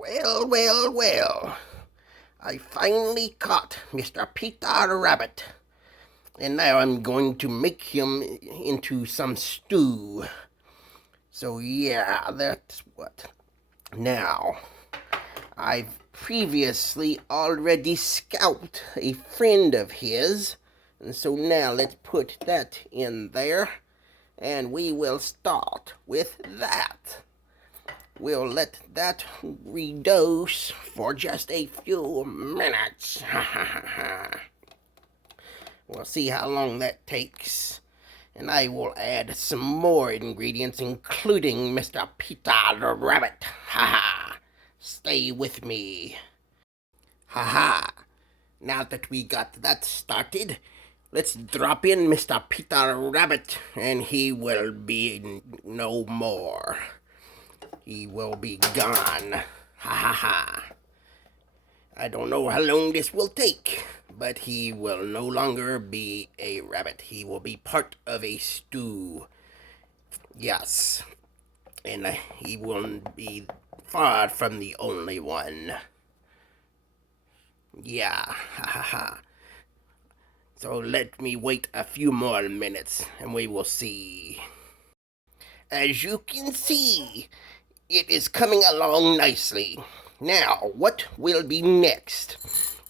Well, well, well. I finally caught Mr. Peter Rabbit. And now I'm going to make him into some stew. So yeah, that's what. Now, I've previously already scalped a friend of his. And so now let's put that in there. And we will start with that. We'll let that redose for just a few minutes. We'll see how long that takes. And I will add some more ingredients, including Mr. Peter the Rabbit. Stay with me. Now that we got that started, let's drop in Mr. Peter Rabbit, and he will be no more. He will be gone. I don't know how long this will take, but he will no longer be a rabbit. He will be part of a stew. Yes. And he will be far from the only one. Yeah. So let me wait a few more minutes and we will see. As you can see, it is coming along nicely. Now, what will be next?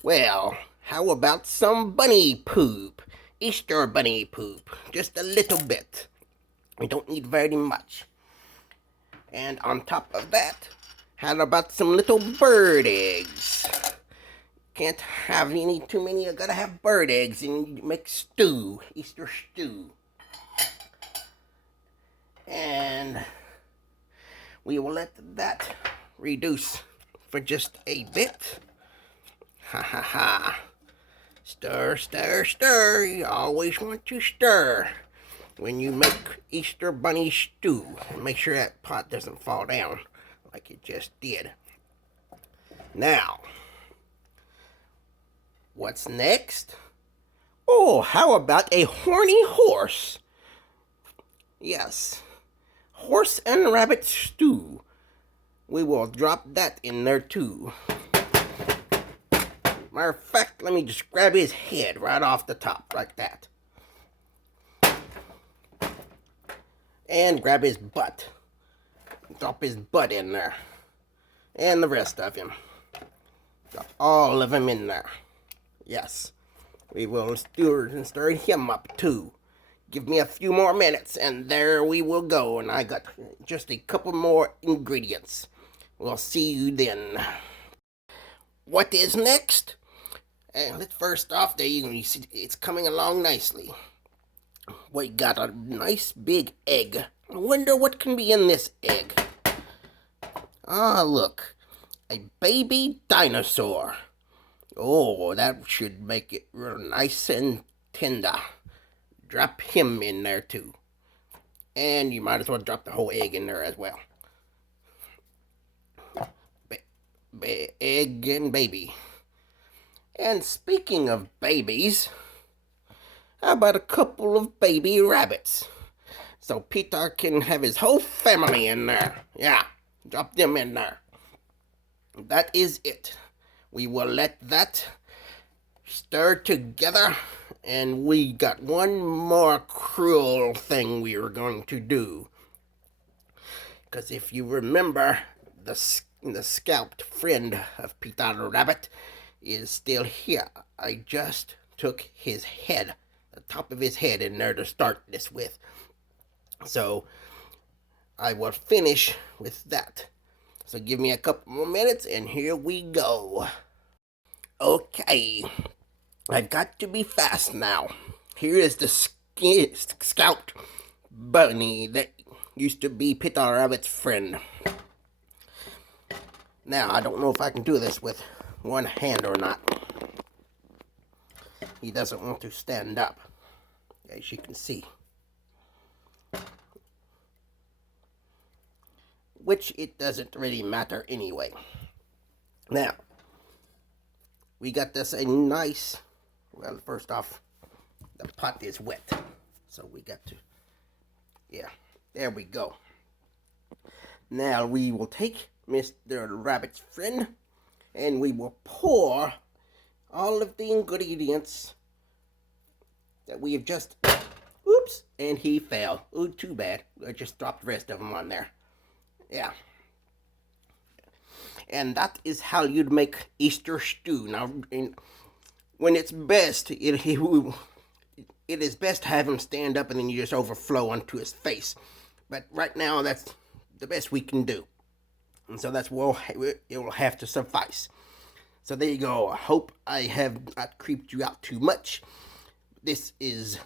Well, how about some bunny poop? Easter bunny poop. Just a little bit. We don't need very much. And on top of that, how about some little bird eggs? Can't have too many. I gotta have bird eggs and make stew. Easter stew. And we will let that reduce for just a bit. Stir, stir, stir. You always want to stir when you make Easter bunny stew. And make sure that pot doesn't fall down like it just did. Now, what's next? Oh, how about a horny horse? Yes. Horse and rabbit stew. We will drop that in there too. Matter of fact, let me just grab his head right off the top, like that. And grab his butt. Drop his butt in there. And the rest of him. Drop all of him in there. Yes. We will stir him up too. Give me a few more minutes, and there we will go. And I got just a couple more ingredients. We'll see you then. What is next? And let's first off, there you see it's coming along nicely. We got a nice big egg. I wonder what can be in this egg. Ah, look. A baby dinosaur. Oh, that should make it real nice and tender. Drop him in there too. And you might as well drop the whole egg in there as well. Egg and baby. And speaking of babies, how about a couple of baby rabbits? So Peter can have his whole family in there. Yeah, drop them in there. That is it. We will let that stir together. And we got one more cruel thing we were going to do. Because if you remember, the scalped friend of Peter the Rabbit is still here. I just took his head, the top of his head in there to start this with. So I will finish with that. So give me a couple more minutes and here we go. Okay. I've got to be fast now. Here is the scalped bunny that used to be Peter Rabbit's friend. Now, I don't know if I can do this with one hand or not. He doesn't want to stand up, as you can see. Which it doesn't really matter anyway. Now, we got this a nice... Well, first off, the pot is wet. So we got to... Yeah, there we go. Now we will take Mr. Rabbit's friend, and we will pour all of the ingredients that we have just... Oops, and he fell. Ooh, too bad. I just dropped the rest of them on there. Yeah. And that is how you'd make Easter stew. Now, when it's best, it is best to have him stand up and then you just overflow onto his face. But right now, that's the best we can do. And so that's what it will have to suffice. So there you go. I hope I have not creeped you out too much. This is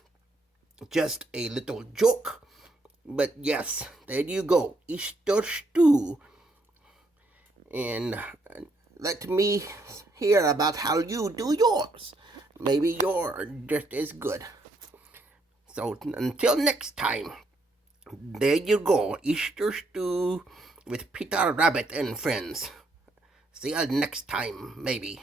just a little joke. But yes, there you go. Easter stew. And let me hear about how you do yours. Maybe you're just as good. So until next time, there you go. Easter stew with Peter Rabbit and friends. See you next time, maybe.